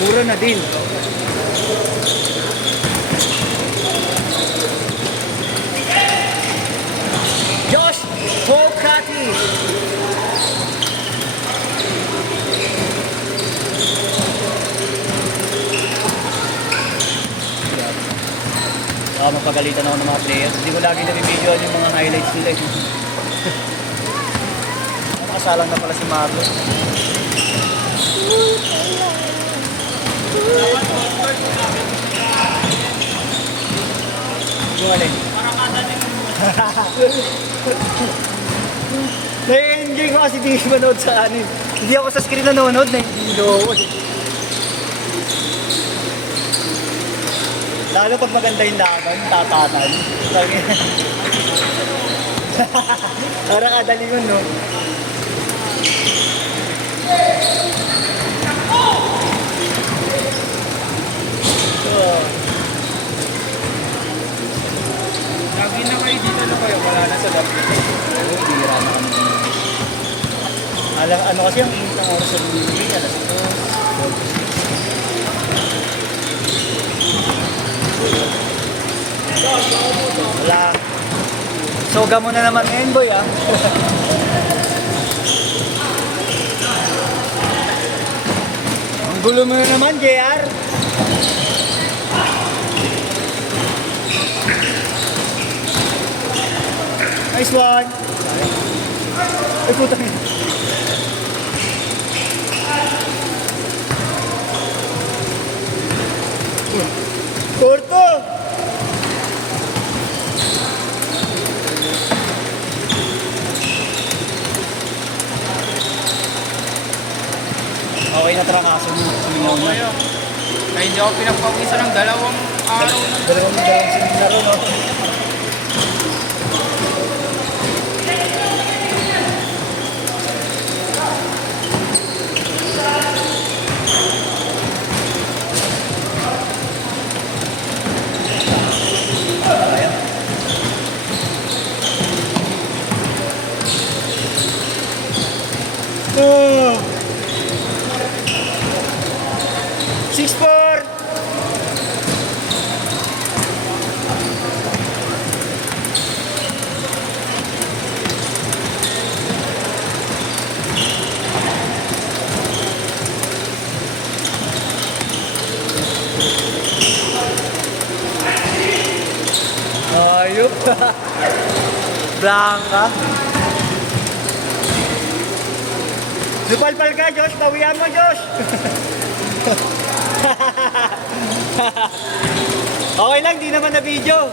Mura na din. Josh Volcati. Mapagalitan ako ng mga players. Hindi ko lagi nabibidyoan yung mga highlights nila. Nakasalang na pala si Marlo. Yung alin? Na-enjoy ko kasi di manood sa ano. Hindi ako sa screen nanonood. Na-enjoy ako. Lalo pag maganda yung laban, tatatan. Parang kadali yun, no? Lagi na kayo dito na kayo, wala na sa lab. Oo, bihira na kami. Ano kasi ang init ng oras sa bumili, alas 2. Wala. Soga mo na naman ngayon, boy, ah. Ang gulo mo na naman, JR. Nice one. Ay, putang ina. Corto! Okay na trakaso mo. Sumingaw mo. Kaya hindi ako pinagpapisa ng dalawang araw na. Dalawang sinilaro, no? Oh. 6-4. Ayup. Blanca. Lupal-pal ka, Josh. Bawian mo, Josh. Okay lang, di naman na video.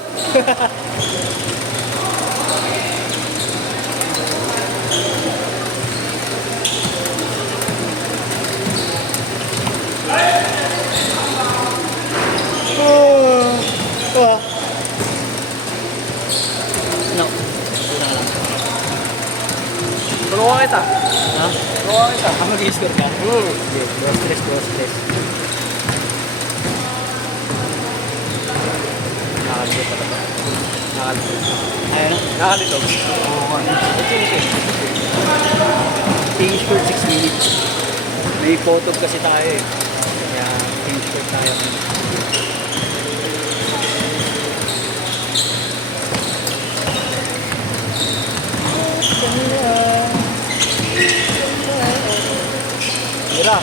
No. Tulungan kita. Ha? Tulungan kita. Mag-i-score ka? Sige, dos tres. Nakakalito pa ba? Nakakalito. Ayun na. Nakalito. Team score 6 minutes. May photo kasi tayo eh. Kaya team score tayo. Mira.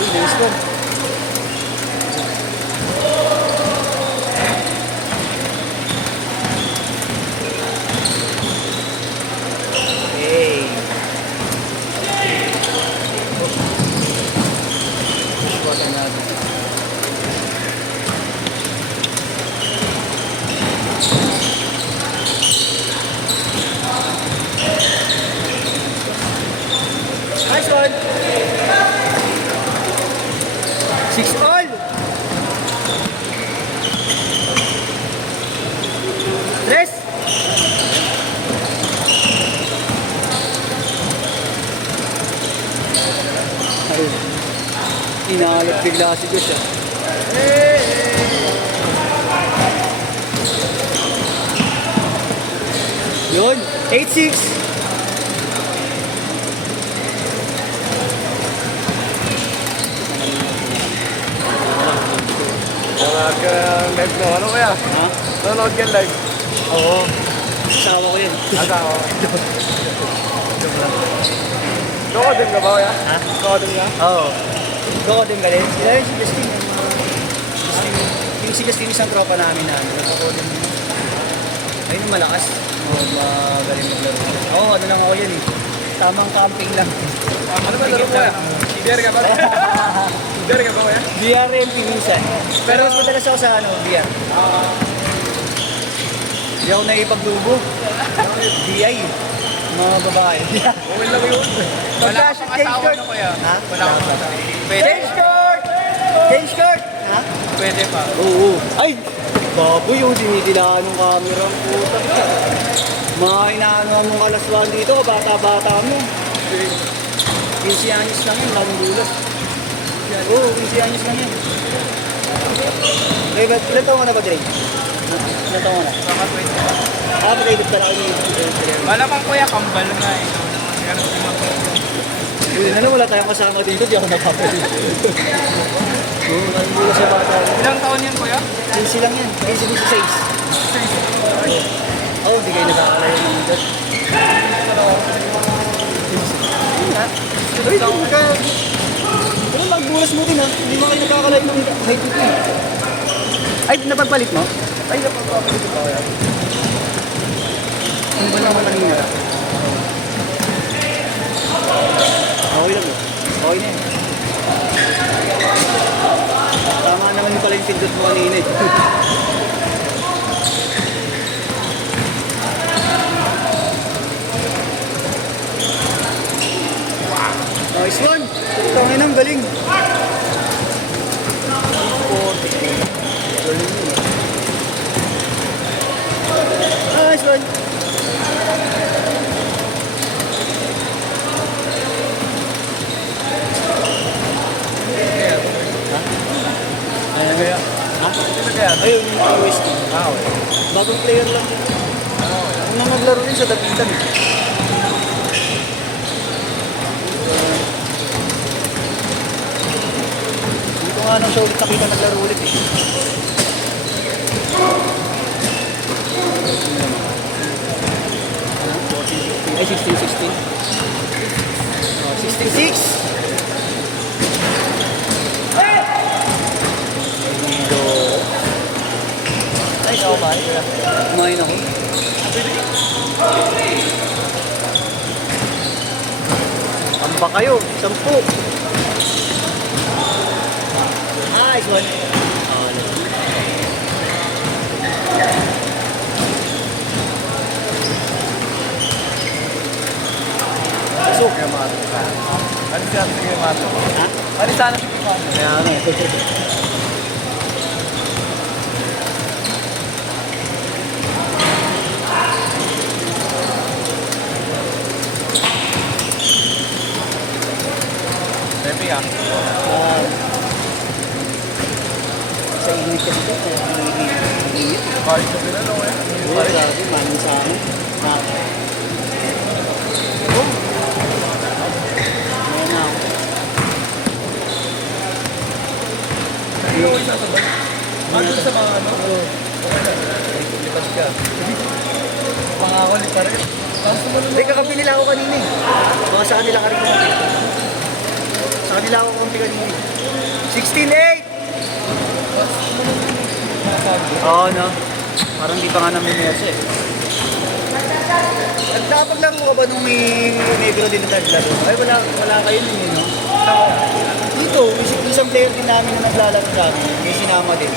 Bilis ko. Hey. Shot another. Nice one. 6-all. Tres. Ayun. Inalat bigla si Josh, ah. Yun. 8-6. Live no. Ano kaya? Ha? Nanonood ka live? Oo. Asawa ko yun. Asa ako. Doko din ka ba kaya? Ha? Doko din ka? Oo. Doko din ka rin. Sila yun si Justin. Yung si Justin isang tropa namin na ano. Doko din yun. Ayun yung malakas. Oo, magaling maglaro. Oo, ano lang ako yun eh. Tamang camping lang. Ano ba laro mo kaya? BR ka ba? BR ka ba kaya? BRM minsan. Pero mas madalas ako sa ano, BR. Hindi ako naipagdubo. BI. Mga babae. Okay lang yun. Wala ka pang asawa na kuya. Ha? Wala ka pang asawa. Pwede. Change court! Change court! Ha? Pwede pa. Oo. Ay! Baboy yung dinidilaan ng camera ang puta ka. Mga inaano mong alaswan dito, bata-bata mo. 15 anyos lang yun, lamang dulas. Oo, 15 anyos lang yun. Okay, ilan taon ka na ba, Dre? Ilan taon ka na? Baka pwede pa. Pag-edit pala ako ni Malamang kuya, kambal nga eh. Pero Uy, ano, wala tayong kasama dito, di ako napapalit. Oo, nalula sa bata. ilang taon yan kuya? 15 lang yan, 15 Oo, di kayo nakakalayo naman doon. Uy, pero magbulas mo din ha. Hindi mo kayo nakakalayo ng height nito eh. Ay, napagpalit mo? Ay, napagpalit ko pa. Ano ba naman kanina? Okay lang eh. Okay na eh. Tama naman yung pala yung pindot mo kanina eh. Nice one! Tangin ang galing! Galing yun. Nice one! Ano kaya? Ha? Ano kaya? Ayun, yung UST. Okay. Bagong player lang. Unang naglaro rin sa Dapitan. Dito nga nang siya ulit nakita naglaro ulit eh. Ay, 16-16. Oh, 66! Dito. Ay, ikaw ba? Kumain ako. Amba kayo, 10. Nice one. Pasok. Kaya mato ka. Ano sana si Kaya mato? Ha? Ano sana si Kaya mato? Kaya ano eh. Pepe ah. Sa init kasi ito, init. Kahit sa pinano eh. Oo, grabe, manin sa amin. Ayan na ako. Hindi ako isasabay. Andun sa mga ano? Oo. Lipas ka. Pangako ni pa rin. Tapos naman Hindi, kakampi nila ako kanina eh. Baka sa kanila ka rin kumpi. Sa kanila ako kumpi kanina eh. 16-8! Oo, no? Parang di pa nga namin mersa eh. Nagtapaglaro ka ba nung may negro din na naglaro? Ay, wala kayo nun eh, no? Dito, isang player din namin na naglalaro sa amin. May sinama din.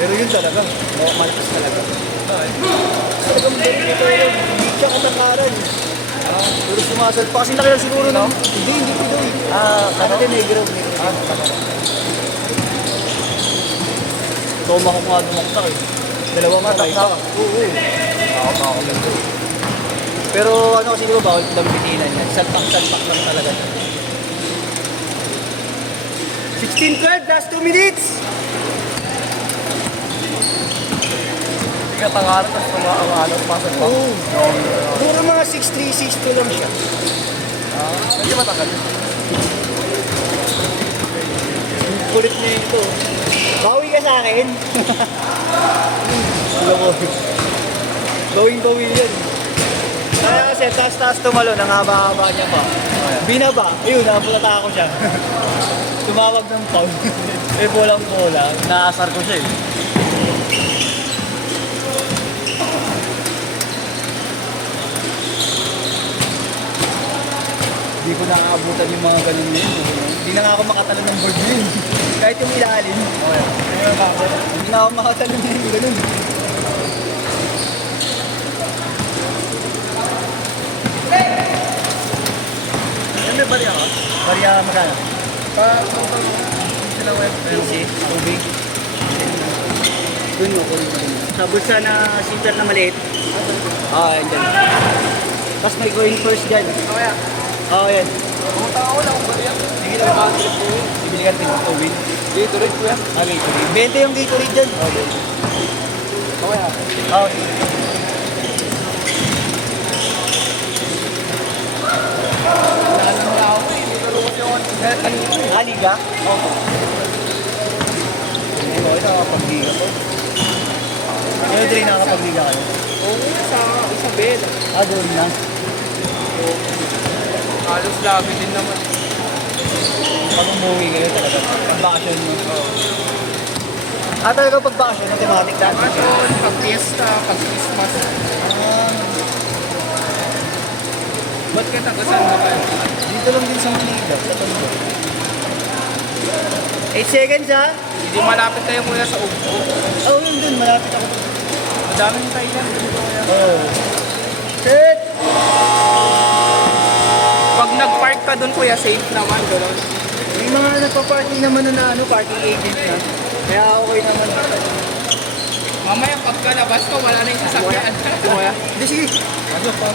Pero yun talaga. Malakas talaga. Talagang galing nito yun. Hindi siya katakaran. Pero sumasal pa. Kasi nakilala siguro no? Hindi Pidoy. Ano din, negro. Tomahawk nga dumaktak eh. Dalawang kamay pa. Oo. Ako ganito. Pero ano kasi di ba bawal lambikinan yan. Salpak lang talaga. 16-12, last 2 minutes! Hindi ka tangaran, tapos tumaawala, pasok pa. Oo. Puro mga 6'3", 6'2 lang siya. Hindi matagal. Kulit niya ito. Bawi ka sa akin. Bawing-bawi yun. Kaya kasi taas-taas tumalo, nangaba-haba niya pa. Binaba, ayun, napulata ako siya. Tumawag ng foul. Eh, bolang-bola, naasar ko siya eh. Hindi ko nakakabutan yung mga ganun yun. Hindi na nga ako makatalon ng board yun. Kahit yung ilalim. Okay. Hindi na ako makatalon ng ganun. Yan may bariya ka? Maria, magkano? Sila web. Easy, tubig. Dun mo, kunin mo rin. Sa bulsa na sitter na maliit. Yan dyan. Tapos may coin first dyan. Kaya, Yan. pumunta ako lang kung bariya. Sige lang, bakit po yun? Bibili ka rin ng tubig. Dito rin kuya. Gatorade. 20 yung Gatorade dyan. Kaya, Okay. nalaman mo ako eh. Dito rin kasi ako. Haliga? Oo. Okay, nakakapagliga po. Ngayon din nakakapagliga kayo. Oo, sa Isabel. Doon na. Halos lagi din naman. Pag umuwi kayo talaga. Pag-vacation mo. Talaga pag-vacation, automatic lang. Bakasyon, pag-fiesta, pag-Christmas. Ba't ka tagasan mo kayo? Dito lang din sa Manila. Sa Tondo. 8 seconds ha? Hindi malapit kayo kuya sa Ugbo. Yun dun. Malapit ako. Madaming Thailand dito kuya. Shit! Pag nag-park ka doon kuya, safe naman. Gano'n. May mga nagpa-party naman na parking agent na. Kaya okay naman. Mamaya pagkalabas ko, wala na yung sasakyan. Hindi, sige. Ano pa?